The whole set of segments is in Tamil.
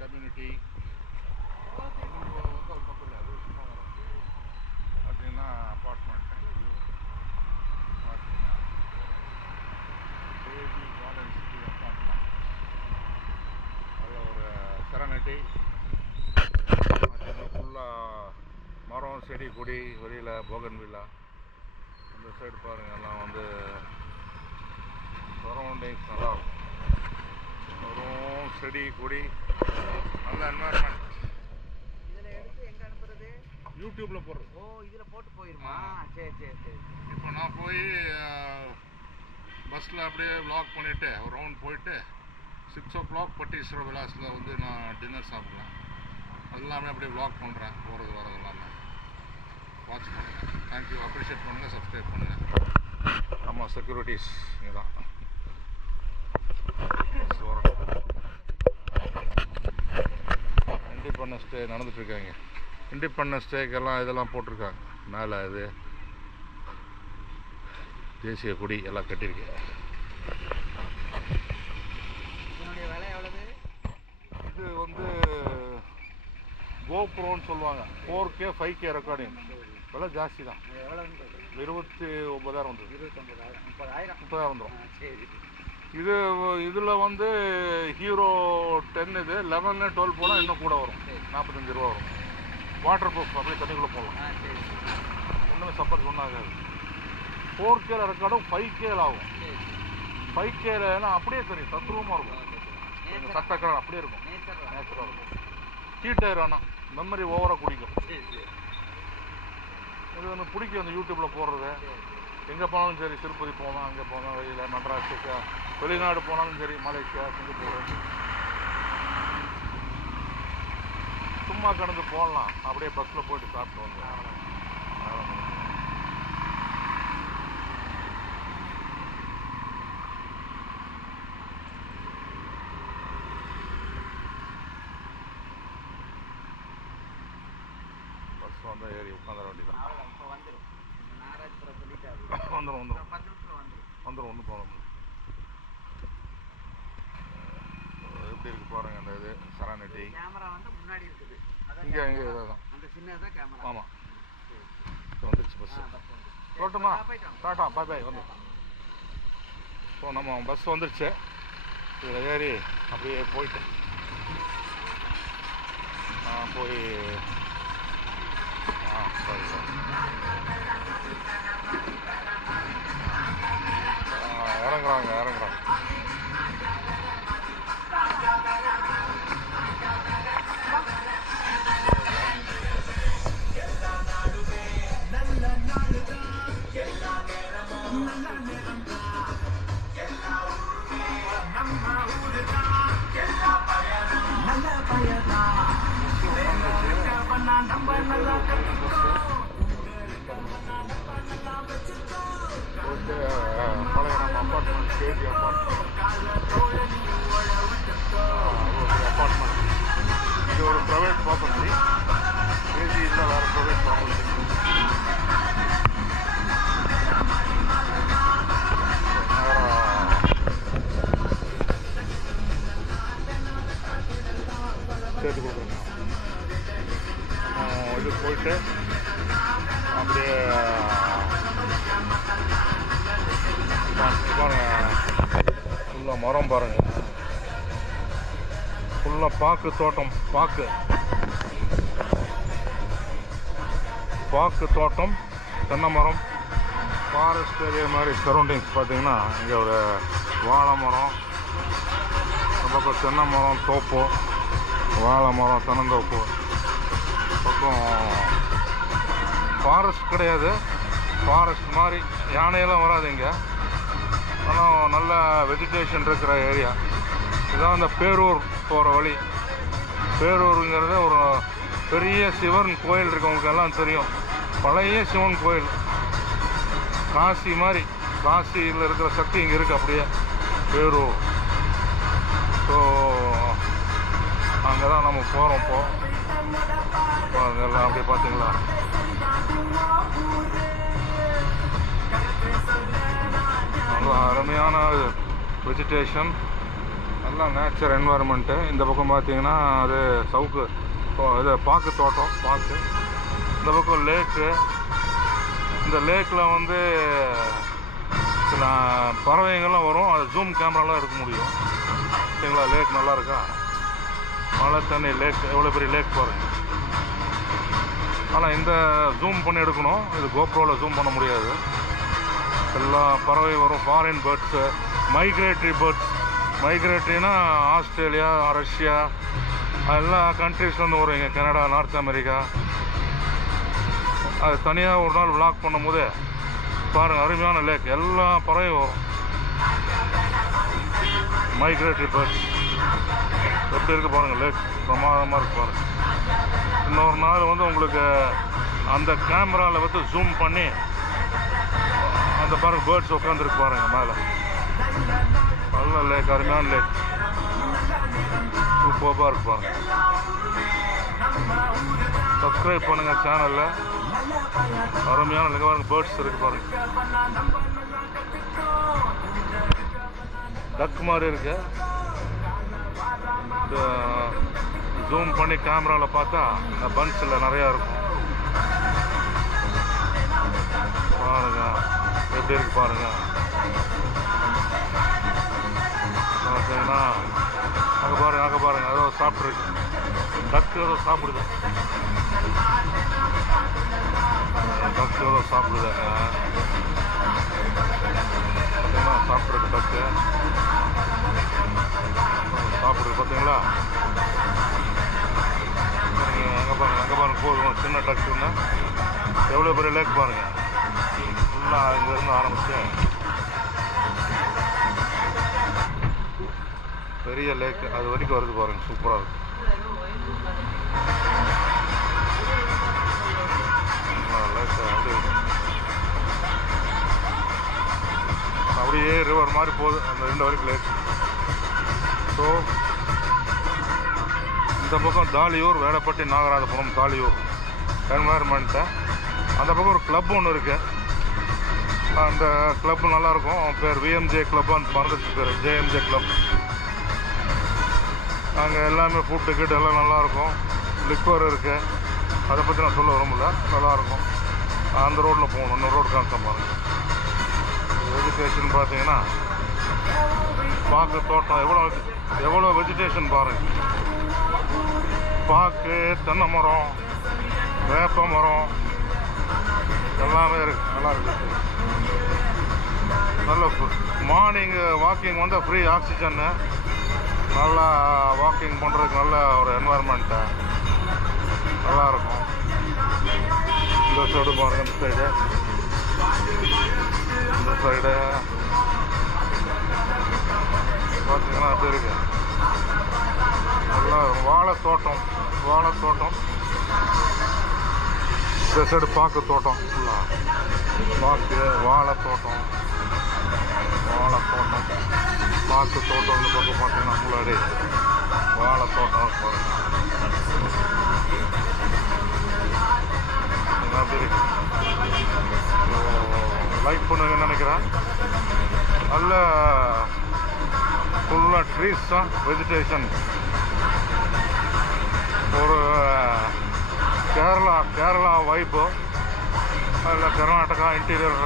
கம்யூனிட்டி வந்து ஒரு பக்கம் அது சும்மா வரும் பார்த்தீங்கன்னா அப்பார்ட்மெண்ட்டு பார்த்தீங்கன்னா ஏஜி கார்டன் சிட்டி அப்பார்ட்மெண்ட் அதில் ஒரு செரனிட்டி பார்த்தீங்கன்னா ஃபுல்லாக மரம் செடி கொடி வெளியில் போகன்வில்லா இந்த சைடு பாருங்கள் எல்லாம் வந்து சரௌண்டிங்ஸ் நல்லாயிருக்கும் மரம் செடி கொடி நல்ல என்வாயர்மெண்ட். இதில் எடுத்து எங்கே அனுப்புறது? யூடியூப்பில் போடுறது. ஓ, இதில் போட்டு போயிருமா? சரி சரி சரி. இப்போ நான் போய் பஸ்ஸில் அப்படியே விளாக் பண்ணிவிட்டு ஒரு ரவுண்ட் போயிட்டு 6 o'clock பட்டீஸ்வர விலாஸில் வந்து நான் டின்னர் சாப்பிட்றேன். அது எல்லாமே அப்படியே விளாக் பண்ணுறேன், போகிறது வரது எல்லாமே வாட்ச் பண்ணுங்கள். தேங்க்யூ, அப்ரிஷியேட் பண்ணுங்கள், சப்ஸ்கிரைப் பண்ணுங்கள். நம்ம செக்யூரிட்டிஸ் இங்கே தான் இண்டிபெண்டன்ஸ் டே நடந்துட்டுருக்காங்க. இண்டிபெண்டன்ஸ் டேக்கெல்லாம் இதெல்லாம் போட்டிருக்காங்க மேலே. இது தேசிய கொடி எல்லாம் கட்டியிருக்கு. இதனுடைய விலை எவ்வளவு? இது வந்து கோப்ரோன்னு சொல்லுவாங்க. 4K 5K recording. விலை ஜாஸ்தி தான். எவ்வளோ? 29,000 வந்து 30,000 வந்துடும். சரி. இதில் வந்து ஹீரோ 10 இது 11 12 போனால் இன்னும் கூட வரும். 45 ரூபா வரும். வாட்டர் ப்ரூஃப், அப்படியே தண்ணிக்குள்ளே போகலாம். ஒன்றுமே சப்போர்ட் ஒன்றும் ஆகாது. 4K ரெக்கார்டும் 5K ஆகும். 5K அப்படியே தெரியும், தத்ரூபமாக இருக்கும். சட்டக்கரை அப்படியே இருக்கும், நேச்சுரலாக இருக்கும். ஹீட் ஆயிரும், ஆனால் மெமரி ஓவராக குடிக்கும். இது வந்து பிடிக்கும் அந்த யூடியூப்பில் போடுறது. எங்கே போனாலும் சரி, திருப்பதி போனோம், அங்கே போனோம், வெளியில் மெட்ராஸுக்கு, வெளிநாடு போனாலும் சரி, மலேசியா, சிங்கப்பூர், சும்மா கடந்து போடலாம். அப்படியே பஸ்ஸில் போயிட்டு சாப்பிட்டு வந்து பஸ் வந்தால் ஏறி உட்காந்துட வேண்டியதான். வந்துடும் ஒன்றும் ப்ராப்ளம் இல்லை. எப்படி இருக்குது பாருங்கள். அந்த இது செரனிட்டி கேமரா வந்து முன்னாடி இருக்குது. இங்கே இதான் அந்த சின்னதாக கேமரா. ஆமாம், வந்துடுச்சு பஸ்ஸு. போட்டுமா? டாட்டா, பாய் பாய். வந்து ஸோ நம்ம பஸ் வந்துடுச்சு. இதில் ஏறி அப்படியே போயிட்டு போய் சரி இறங்குறாங்க. பழைய நம்ம அப்பார்ட்மெண்ட், கேஜி அப்பார்ட்மெண்ட். இது ஒரு ப்ரைவேட் ப்ராப்பர்ட்டி. கேஜி இல்லை, வேறு ப்ரைவேட் ப்ராப்பர்ட்டி. சேர்த்து கொடுக்குறேங்க. இது போயிட்டு அப்படியே ஃபுல்லாக மரம் பாருங்கள். ஃபுல்லாக பாக்கு தோட்டம், பாக்கு தோட்டம், தென்னை மரம், ஃபாரஸ்ட் ஏரியா மாதிரி சரௌண்டிங்ஸ். பார்த்தீங்கன்னா இங்கே ஒரு வாழை மரம், பக்கம் தென்னை மரம், தோப்பு, வாழை மரம், தென்னந்தோப்பு. பக்கம் ஃபாரஸ்ட் கிடையாது, ஃபாரஸ்ட் மாதிரி யானையெல்லாம் வராது இங்கே. ஆனால் நல்ல வெஜிடேஷன் இருக்கிற ஏரியா. இதுதான் அந்த பேரூர் போகிற வழி. பேரூருங்கிறது ஒரு பெரிய சிவன் கோயில் இருக்கவங்களுக்கு எல்லாம் தெரியும். பழைய சிவன் கோயில், காசி மாதிரி. காசியில் இருக்கிற சக்தி இங்கே இருக்குது அப்படியே, பேரூர். ஸோ அங்கே தான் நம்ம போகிறோம். இப்போ எல்லாம் அப்படியே பார்த்தீங்களா, நல்ல அருமையான வெஜிடேஷன், நல்லா நேச்சர் என்வாயர்மெண்ட்டு. இந்த பக்கம் பார்த்தீங்கன்னா அது சவுக்கு இது பாக்கு தோட்டம், பாக்கு. இந்த பக்கம் லேக்கு. இந்த லேக்கில் வந்து சில பறவைங்கள்லாம் வரும், அது ஜூம் கேமராலாம் எடுக்க முடியும். சரிங்களா? லேக் நல்லா இருக்கா? மழை தண்ணி லேக், எவ்வளோ பெரிய லேக் பாருங்கள். ஆனால் இந்த ஜூம் பண்ணி எடுக்கணும், இது கோப்ரோவில் ஜூம் பண்ண முடியாது. எல்லா பறவை வரும், ஃபாரின் பேர்ட்ஸு, மைக்ரேட்டரி பேர்ட்ஸ். மைக்ரேட்டரினா ஆஸ்திரேலியா, ரஷ்யா, எல்லா கண்ட்ரீஸ்லேருந்து வரும் இங்கே, கனடா, நார்த் அமெரிக்கா. அது தனியாக ஒரு நாள் விளாக் பண்ணும் போதே பாருங்கள், அருமையான லேக், எல்லா பறவையும் வரும். மைக்ரேட்டரி பேர்ட்ஸ் எப்படி இருக்குது பாருங்கள், லேக் பிரமாதமாக இருக்குது பாருங்கள். இன்னொரு நாள் வந்து உங்களுக்கு அந்த கேமராவில் வந்து ஜூம் பண்ணி அந்த பாருங்கள் பேர்ட்ஸ் உட்காந்துருக்கு பாருங்கள் மேலே. நல்ல லேக், அருமையான லேக், சூப்பராக இருக்கு பாருங்கள். சப்ஸ்கிரைப் பண்ணுங்கள் சேனலில். அருமையான லேக் பாருங்கள், பேர்ட்ஸ் இருக்குது பாருங்கள். டக் மாதிரி இருக்கு. ஜூம் பண்ணி கேமராவில் பார்த்தா பன்ஸில் நிறையா இருக்கும் பாருங்க, எப்படி இருக்கு பாருங்க. பார்த்தீங்கன்னா அங்கே பாருங்க ஏதோ சாப்பிட்ருக்கு, டக்கு ஏதோ சாப்பிடுது, டக்கு ஏதோ சாப்பிடுதாங்க. பார்த்தீங்கன்னா சாப்பிட்ருக்கு, டக்கு சாப்பிடுது பார்த்தீங்களா. அங்கே பாருங்க போதும், சின்ன டக்குன்னா எவ்வளோ பெரிய லேக் பாருங்கள். ஃபுல்லாக இங்கேருந்து ஆரம்பிச்சு பெரிய லேக் அது வரைக்கும் வருது பாருங்கள், சூப்பராக இருக்குது. லேக் அப்படியே ரிவர் மாதிரி போகுது அந்த 2 வரைக்கும் லேக். ஸோ இந்த பக்கம் தாலியூர், வேடப்பட்டி, நாகராஜபுரம், தாலியூர் என்வாயர்மெண்ட்டு. அந்த பக்கம் ஒரு கிளப் ஒன்று இருக்குது, அந்த கிளப் நல்லாயிருக்கும். அவன் பேர் விஎம்ஜே கிளப்பான்னு மறந்துச்சு பேர், ஜேஎம்ஜே கிளப். அங்கே எல்லாமே ஃபுட் டிக்கெட் எல்லாம் நல்லாயிருக்கும். லிக்வர் இருக்குது, அதை பற்றி நான் சொல்ல விரும்பல, நல்லாயிருக்கும். அந்த ரோட்டில் போகணும், இன்னொரு ரோடு காமிச்சேன் பாருங்கள். வெஜிடேஷன் பார்த்தீங்கன்னா பாக்கு தோட்டம், எவ்வளோ வெஜிடேஷன் பாருங்கள். பாக்கு, தென்னை மரம், வேப்ப மரம் எல்லாமே இருக்குது, நல்லா இருக்குது. நல்ல மார்னிங் வாக்கிங் வந்து ஃப்ரீ ஆக்சிஜன்னு, நல்லா வாக்கிங் பண்ணுறதுக்கு நல்ல ஒரு என்வாயர்மெண்ட்டு நல்லாயிருக்கும். இந்த சைடு பாருங்கள், இந்த சைடு பார்த்தீங்கன்னா அப்படி இருக்கு. நல்லா வாழைத்தோட்டம், இந்த சைடு பாக்கு தோட்டம், ஃபுல்லாக பாக்கு, வாழைத்தோட்டம், பாக்கு தோட்டம். இந்த பக்கம் பார்த்தீங்கன்னா முன்னாடி வாழைத்தோட்டம் பாருங்க, அப்படி இருக்கு. லைக் பண்ணுங்கன்னு நினைக்கிறேன். நல்ல ஃபுல்லாக ட்ரீஸ் தான், வெஜிடேஷன். ஒரு கேரளா வைப்பு, அதில் கர்நாடகா இன்டீரியர்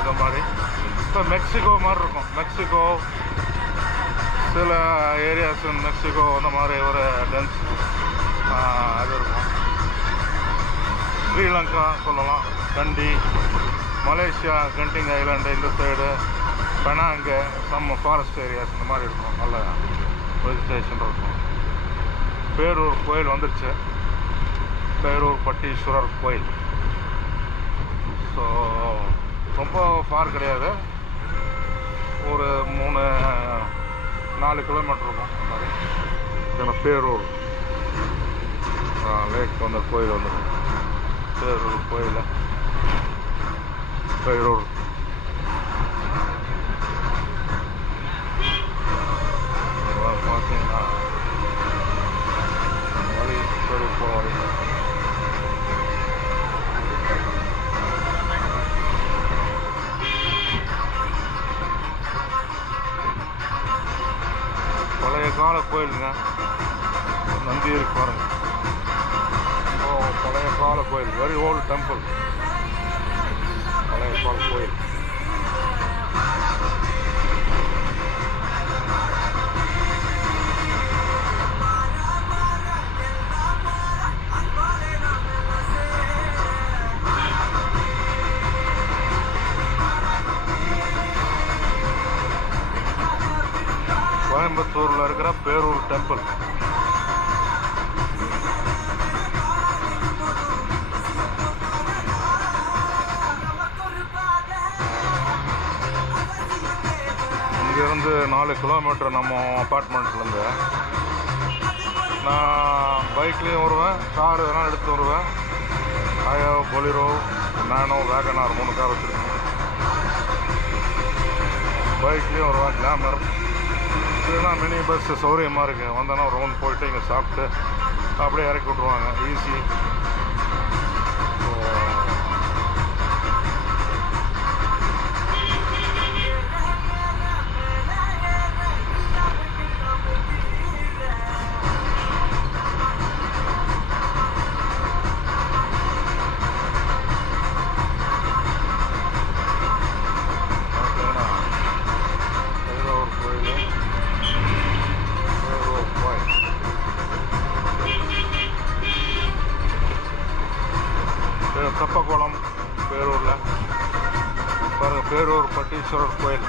இது மாதிரி. இப்போ மெக்சிகோ மாதிரி இருக்கும், மெக்சிகோ சில ஏரியாஸ் மெக்சிகோ அந்த மாதிரி ஒரு டென்ஸ் அது இருக்கும். ஸ்ரீலங்கா சொல்லலாம், கண்டி, மலேசியா, கண்டிங் ஐலாண்டு இந்த சைடு, பெனாங்கு, நம்ம ஃபாரஸ்ட் ஏரியாஸ் இந்த மாதிரி இருக்கும். நல்ல வெஜிடேஷன் இருக்கும். பேரூர் கோயில் வந்துருச்சு, பேரூர் பட்டீஸ்வரர் கோயில். ஸோ ரொம்ப ஃபார் கிடையாது, ஒரு 3-4 கிலோமீட்டர் இருக்கும் அந்த மாதிரி. இதில் பேரூர் லேக் வந்து கோயில் வந்துடும். பேரூர் கோயில், பேரூர் பார்த்தீங்கன்னா வழி பேரூர் போகிற வழி. கோயிலுங்க. நந்தி இருக்கு பாருங்க. பழைய கால கோயில், வெரி ஓல்டு டெம்பிள். பழைய கால கோயில். கோயம்புத்தூரில் இருக்கிற பேரூர் டெம்பிள். இங்கேருந்து 4 கிலோமீட்டர் நம்ம அப்பார்ட்மெண்ட்லேருந்து. நான் பைக்லேயும் வருவேன், கார் எதனா எடுத்து வருவேன். ஆயோ, பொலிரோ, நானோ, வேகனார் 3 கார் வச்சுருக்கேன். பைக்லேயும் வருவேன், கிளாமர். இல்லைன்னா மினி பஸ் சௌரியமாக இருக்குது. வந்தோன்னா ரவுண்ட் போயிட்டு இங்கே சாப்பிட்டு அப்படியே இறக்கி விட்ருவாங்க. ஈஸி. தெப்பக்குளம் பேரூரில் பாருங்கள். பேரூர் பட்டீஸ்வரர் கோயில்.